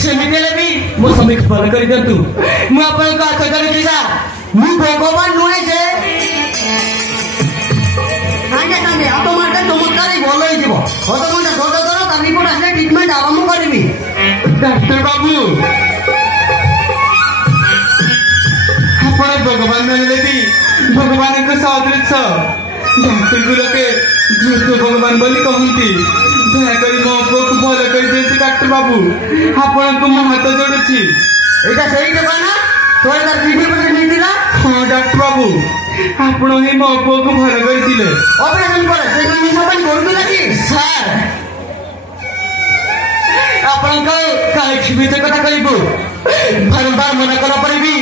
ଯେମିତି ହେଲେ ବି ମୋ ସ୍ୱାମୀକୁ ଭଲ କରିଦିଅନ୍ତୁ। ମୁଁ ଆପଣଙ୍କ ହାତ ଧରୁଛି ସାର୍। ମୁଁ ଭଗବାନ ନୁହେଁ ଯେ ସାଙ୍ଗେ ସାଙ୍ଗେ ଅଧଘଣ୍ଟା ଚମତ୍କାର ଭଲ ହେଇଯିବ। ଅଧଘଣ୍ଟା ଧୈର୍ଯ୍ୟ ଧର, ତା ରିପୋର୍ଟ ଆସିଲେ ଟ୍ରିଟମେଣ୍ଟ ଆରମ୍ଭ କରିବି। ଡାକ୍ତର ବାବୁ ଆପଣ ଭଗବାନ ନହେଲେ ବି ଭଗବାନଙ୍କ ସଦୃଶ। ଡାକ୍ତରକୁ ଲୋକେ ଭଗବାନ ବୋଲି କହନ୍ତି। ଦୟାକରି ମୋ ପୁଅକୁ ଭଲ କରିଦିଅନ୍ତୁ ଡାକ୍ତର ବାବୁ। ଆପଣଙ୍କୁ ମୁଁ ହାତ ଯୋଡୁଛି। ଏଇଟା ସେଇ ଜାଗା ନା ତୋର ତାର କିଡନୀ ପେସେଣ୍ଟ ହେଇଥିଲା? ହଁ ଡାକ୍ତର ବାବୁ, ଆପଣ ହିଁ ମୋ ପୁଅକୁ ଭଲ କରିଥିଲେ। ଅପରେସନ ପରେ ସେ ଜିନିଷ ପାଇଁ କରୁଥିଲା କି? ସାର୍ ଆପଣଙ୍କ କାହିଁକି ମିଛ କଥା କହିବୁ? ବାରମ୍ବାର ମନା କଲା ପରେ ବି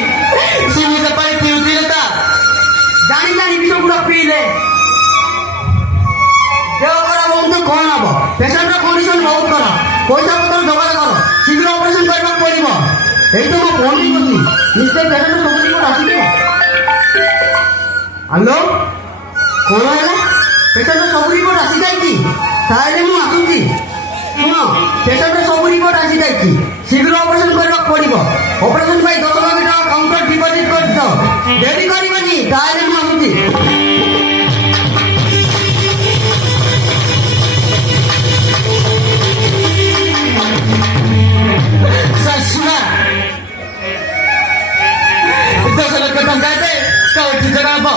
ସେ ନିଜ ପାଇଁ ପିଉଥିଲେ। ତା ଜାଣି ଜାଣି ବିଷ ଗୁଡା ପିଇଲେ ଦେହ ଖରାପ ହୁଅନ୍ତୁ କଣ ହବ? ପେସେଣ୍ଟର କଣ୍ଡିସନ ବହୁତ ଖରାପ। ପଇସା ପତ୍ର ଯୋଗାଡ଼ କର, ଶୀଘ୍ର ଅପରେସନ କରିବାକୁ ପଡିବ। ଏଇ ତ ମୁଁ ଫୋନ କରୁଛି, ନିଶ୍ଚୟ ପେସେଣ୍ଟ ସବୁ ରିପୋର୍ଟ ଆସିଯିବ। ହ୍ୟାଲୋ, କଣ ହେଲା? ପେସେଣ୍ଟର ସବୁ ରିପୋର୍ଟ ଆସିଯାଇଛି? ତାହେଲେ ମୁଁ ଆସୁଛି। ଶୁଣ, ପେସେଣ୍ଟର ସବୁ ରିପୋର୍ଟ ଆସିଯାଇଛି। ଶୀଘ୍ର ଅପରେସନ କରିବାକୁ ପଡିବ। ଅପରେସନ ପାଇଁ 10 ଲକ୍ଷ ଟଙ୍କା କାଉଣ୍ଟର ଡିପୋଜିଟ କରିଦିଅ। ଡେରି କରିବନି, ତାହେଲେ ମୁଁ ଆସୁଛି। ଶୁଣା, 10 ଲକ୍ଷ ଟଙ୍କା ଏବେ କୋଉଠି ଜଣା ହବ?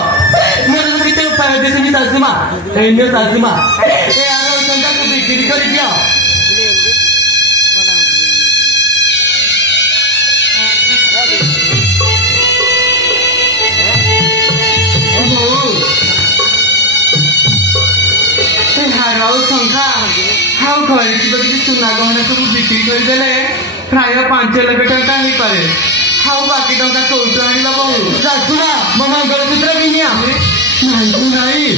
ମୋର କିଛି ଉପାୟ ଦେଶୀ ଶାଶୁମା। ଏ ନିଅ ଶାଶୁମା, ଏ ଆର ଟଙ୍କାକୁ ବିକ୍ରି କରିଦିଅ। ହାର ଆଉ ଶଙ୍ଖା ଆଉ ଘରେ ଥିବା କିଛି ସୁନା ଗହଣା ସବୁ ବିକ୍ରି କରିଦେଲେ ପ୍ରାୟ 5 ଲକ୍ଷ ଟଙ୍କା ହେଇପାରେ। ଆଉ ବାକି ଟଙ୍କା କୋଉଠୁ ଆଣିବା ବହୁ? ଶାଶୁମା, ମୋ ମଙ୍ଗଳସୂତ୍ର କିଣିଆ। ନାଇଁ,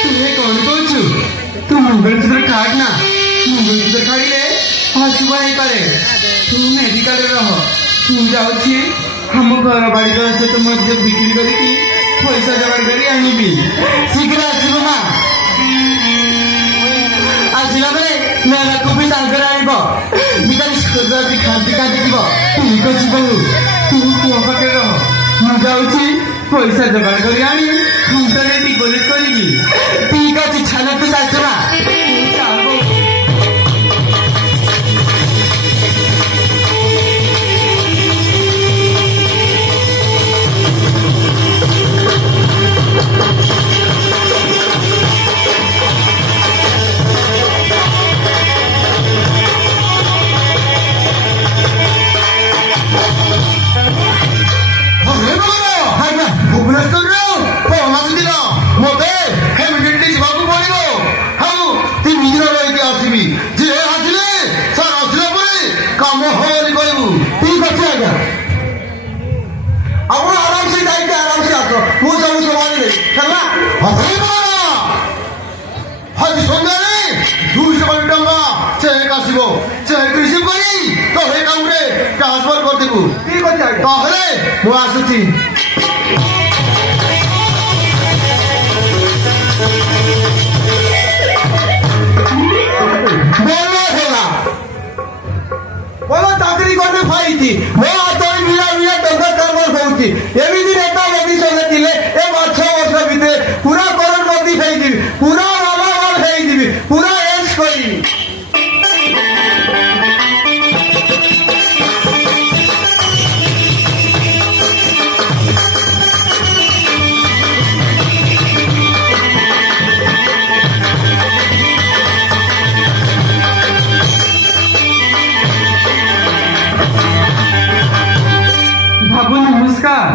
ତୁମେ କଣ କହୁଛୁ? ତୁ ମଙ୍ଗଳସୂତ୍ର କାଟ ନା। ମଙ୍ଗଳସୂତ୍ର କାଢିଲେ ଅଶୁଭ ହେଇପାରେ। ତୁ ମେଡିକାଲରେ ରହ, ମୁଁ ଯାଉଛି ଆମ ଘର ବାଡି ସହିତ ମଧ୍ୟ ବିକ୍ରି କରିକି ପଇସା ଯୋଗାଡ଼ କରି ଆଣିବି। ଶୀଘ୍ର ଆସିବ ମା। ଆସିଲା ବେଳେ ନେଲାକୁ ବି ସାଙ୍ଗରେ ଆଣିବ। ବିକାଶ ଖାନ୍ତି କାଟି ଯିବ। ଠିକ ଅଛି ବୋଉ, ତୁ ପୁଅ ପାଖରେ ରହ, ମୁଁ ଯାଉଛି ପଇସା ଯୋଗାଡ଼ କରି ଆଣି ଖାତାରେ ଡିପୋଜିଟ କରିବି। ଠିକ ଅଛି, ଛାଡ଼ନ୍ତୁ ଶାଶୁମା। ମୁଁ ଆସୁଛି। ଭଲ ଚାକିରି କରି ପାଇଛି। ମୋ ହାତରେ ମିଳା ଟଙ୍କା କାମ ହଉଛି। ଏମିତି ନେତା ମୋଦି ସଙ୍ଗେ ଥିଲେ ଏ 6 ବର୍ଷ ଭିତରେ ପୁରା କରୋଡ଼ପତି ହେଇଯିବି, ପୁରା ମାଲାମାଲ ହେଇଯିବି, ପୁରା ଏସ୍ କରିବି।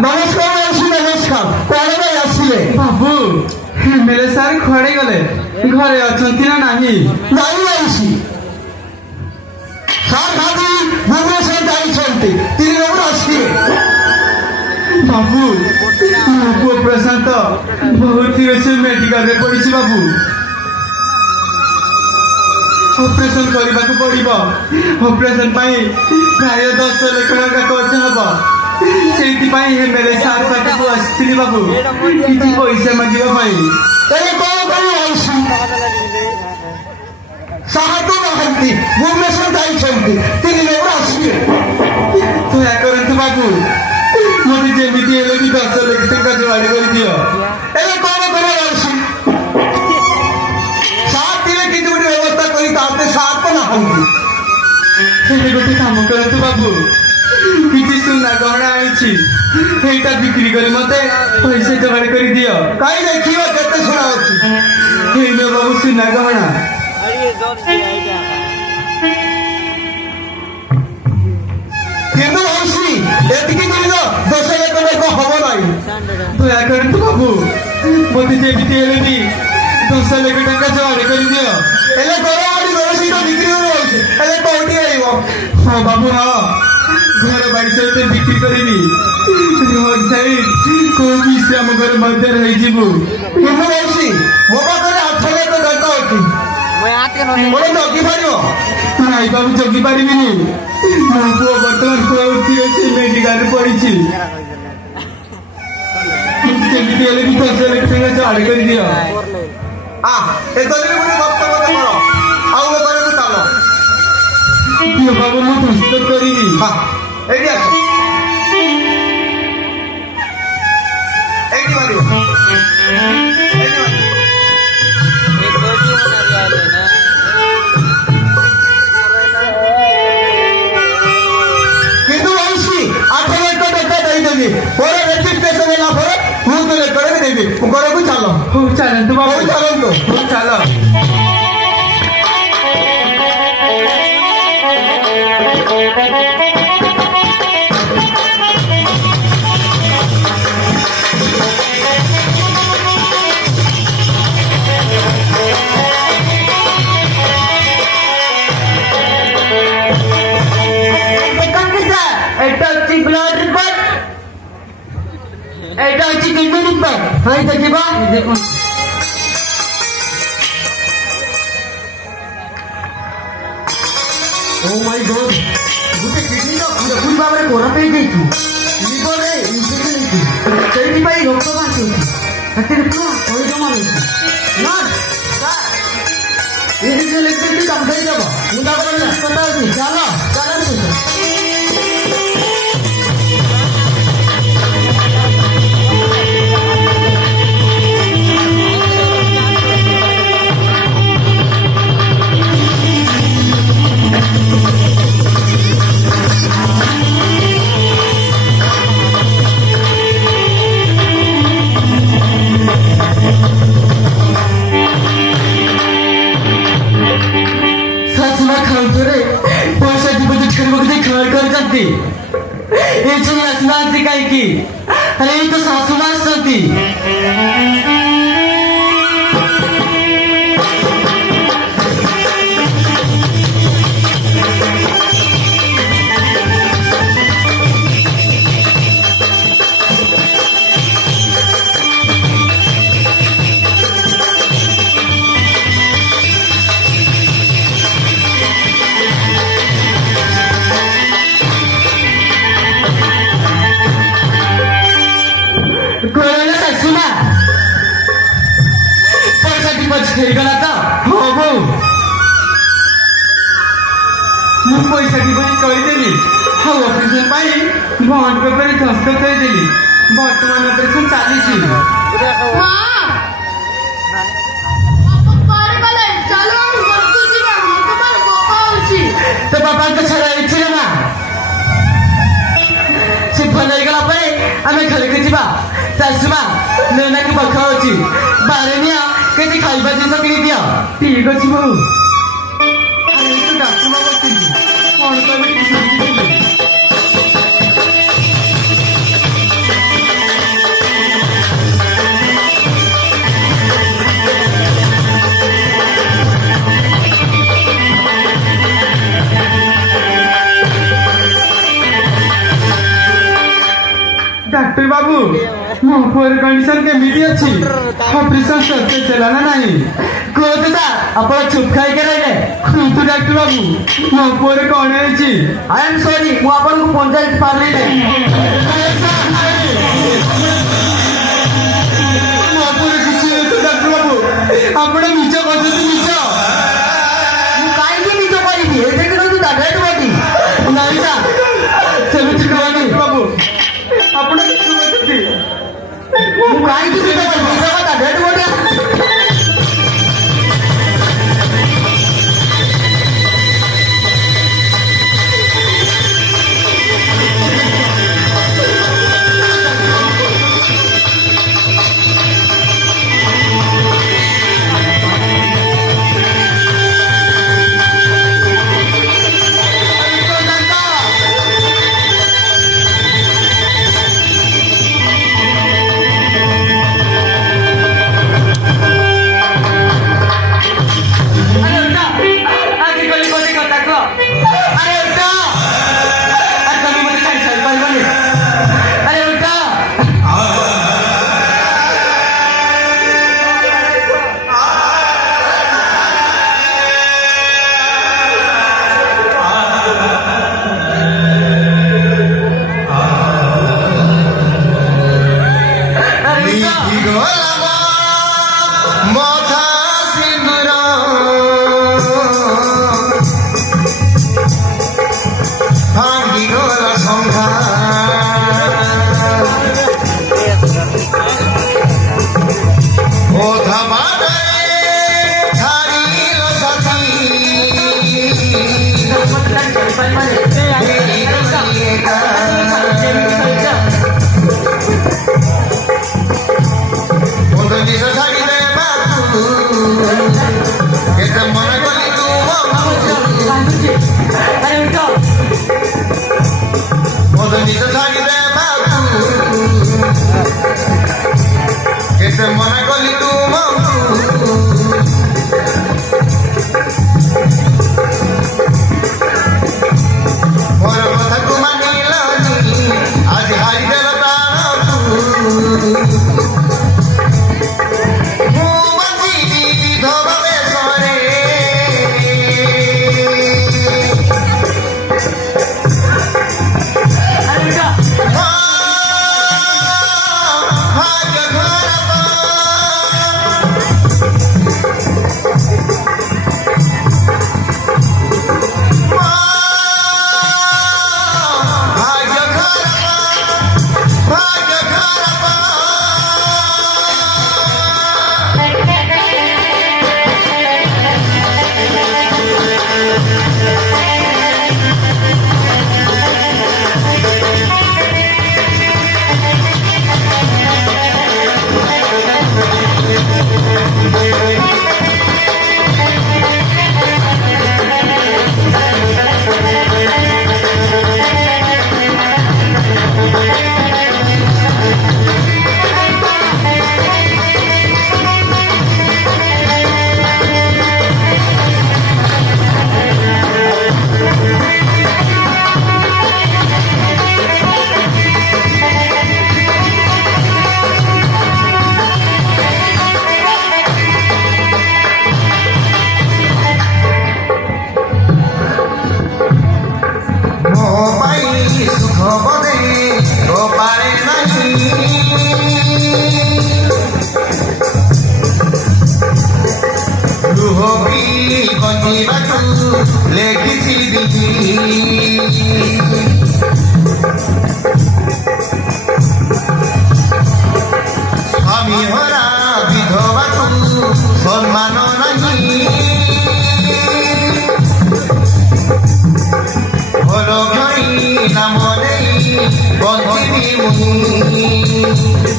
ନମସ୍କାର। କଣ ପାଇଁ ଆସିଲେ? ବାବୁ, ଏମଏଲଏ ସାର୍ କୁଆଡ଼େ ଗଲେ? ଘରେ ଅଛନ୍ତି ନା ନାହିଁ? ଜାଣିଛି ସାର୍, ଭାବି ଭୁବନେଶ୍ୱର ଯାଇଛନ୍ତି, 3 ନମ୍ବର ଆସିବେ। ବାବୁ, ମୋ ପୁଅ ପ୍ରଶାନ୍ତ ବହୁତ ବେଶୀ ମେଡିକାଲରେ ପଡ଼ିଛି। ବାବୁ, ଅପରେସନ କରିବାକୁ ପଡିବ। ଅପରେସନ ପାଇଁ ପ୍ରାୟ 10 ଲକ୍ଷ ଟଙ୍କା ଖର୍ଚ୍ଚ ହବ। ସେଇଥିପାଇଁ ଏମଏଲଏ ସାର୍ ପାଖକୁ ଆସିଥିଲି ବାବୁ, କିଛି ପଇସା ମାଗିବା ପାଇଁ। तेरे कौन करी आईसी साहतो नाहंती भुवनेश्वर जाइछंती तीन लोग आसिए दया करंतु बाबू मोदी जेमिति हेले भी 10 लाख टंका जोगाड़ कर दियो तेरे कौन करी आईसी साथ दिले की जोड़ी व्यवस्था करी ताते साथ तो नाहंती हेले गोटे काम करंतु बाबू किछि सुना गहना आइछि एटा बिक्री करी मते पैसे जोगाड़ कर दियो काई देखियो केते सुना होची हे नो बाबू सुना गहना কিন্তু হইছি এদিকে দিল 10 লাখ টাকা হবো নাই দয়া করন্তু বাবু মোদি যেমিতি হেলে भी 10 লাখ টাকা जोगाड़ कर दियो এলে গরমাড়ি গরসিত বিক্রি হয়ে হইছে এলে কোটি আইব हाँ बाबू हाँ घर बाड़ी सहित बिक्री करबी रोड साइड कोई भी से हम घर मध्य रही जीवु কিন্তু হইছি মো পাখরে 8 লাখ টাকা ଅଛି বলে জগি পারিব ନାଇଁ ବାବୁ ଜଗି ପାରିବିନି ମୋ ପୁଅ ବର୍ତ୍ତମାନ ପଢୁଛି ଅଛି ମେଡିକାଲରେ ପଡିଛି ଯେମିତି ହେଲେ ବି 10 ଲାଖ ଟଙ୍କା ଯୋଗାଡ଼ କରିଦିଅ ଏତଦିନ ଗୋଟେ ବକ୍ତବ୍ୟ କର ଆଉ ଲୋକଙ୍କୁ ଚାଲ ଦିଅ ବାବୁ ମୁଁ ପ୍ରସ୍ତୁତ କରିବି ଏଇଠି ଆସ ଏଇଠି ମାରିବ କିନ୍ତୁ ହଉଛି 8 ଲାଖ ଟଙ୍କା ଦେଇଦେବି ପରେ ରେଜିଷ୍ଟ୍ରେସନ ହେଲା ପରେ ମୁଁ ତ ରେକର୍ଡ ଦେବି ଘରକୁ ଚାଲ ହଉ ଚାଲନ୍ତୁ ବାବୁ ହଉ ଚାଲନ୍ତୁ ହଉ ଚାଲ এটা হচ্ছে ব্লাড রিপোর্ট এটা হচ্ছে কিডনি রিপোর্ট হ্যাঁ দেখিবা দেখুন ও মাই গড গোটে কিডনি তো পুরোপুরি ভাবে খରାପ ହେଇଯାଇଛି লিଭରରେ ଇନଫେକ୍ସନ ହେଇଛି ସେଇଥିପାଇଁ ରକ୍ତ ବାନ୍ତି ହେଉଛି ସେଥିରେ ପୁରା ପରିଶ୍ରମ ହେଉଛି ନା ସାର୍ ଏଇ ଯୋଉ ଲେଖୁଛି କାମ ଦେଇଦେବ ମୁଁ ତାପରେ କଥା ହେଉଛି ଚାଲ ଚାଲନ୍ତୁ पैसा डिपोजिट करने करते ये चली आसना कहीं अरे ये तो सासू माँ पैसा डिपोजिट ହେଇଗଲା ତ ହଁ ବୋଉ ମୁଁ ପଇସା ଡିପୋଜିଟ୍ କରିଦେଲି ଆଉ ଅପରେସନ ପାଇଁ ବଣ୍ଡ ପେପରରେ ଦସ୍ତଖତ କରିଦେଲି ବର୍ତ୍ତମାନ ଅପରେସନ ଚାଲିଛି ତ ବାପାଙ୍କ ଛଡା ଇଚ୍ଛା ନା ସେ ଭଲ ହେଇଗଲା ପରେ ଆମେ ଘରକୁ ଯିବା ଶାଶୁମା ନନାକୁ ପଖାଉଛି ବାରେନିଆ କେତେ ଖାଇବା ଜିନିଷ କିଣି ଦିଅ ଠିକ ଅଛି ବୋଉ ଆରେ ତୁ ଡାକ୍ତର ବସିଥିଲି କଣ କହିବି କିଛି ବୁଝିଥିଲି डॉक्टर बाबू मो पुअर कंडीशन केमिति अछि ऑपरेशन सक्सेस चला ना नहीं कोत सा आपण चुप खाई के रहे तू डॉक्टर बाबू मो पुअर कोन अछि आई एम सॉरी मु आपण को पंचायत पारली दे मो पुअर किछि तो डॉक्टर बाबू ଆପଣ ମିଛ କହୁଛନ୍ତି ମିଛ। ମୁଁ କାହିଁକି ନିଜ କରିବି ଏଇଠି ତୁ ଡାଇରେକ୍ଟ ବଟି ନାଇଁ ସାର୍ ସେମିତି କହିବେନି ବାବୁ ଆପଣ ମିଛ କହୁଛନ୍ତି। ମୁଁ କାହିଁକି ନିଜ କରିବି ନିଜ କଥା ଡାଇରେକ୍ଟ ବଟି स्वामी हरा विधवा सम्मान नहीं भल घई नाम नहीं बंचिनी मुई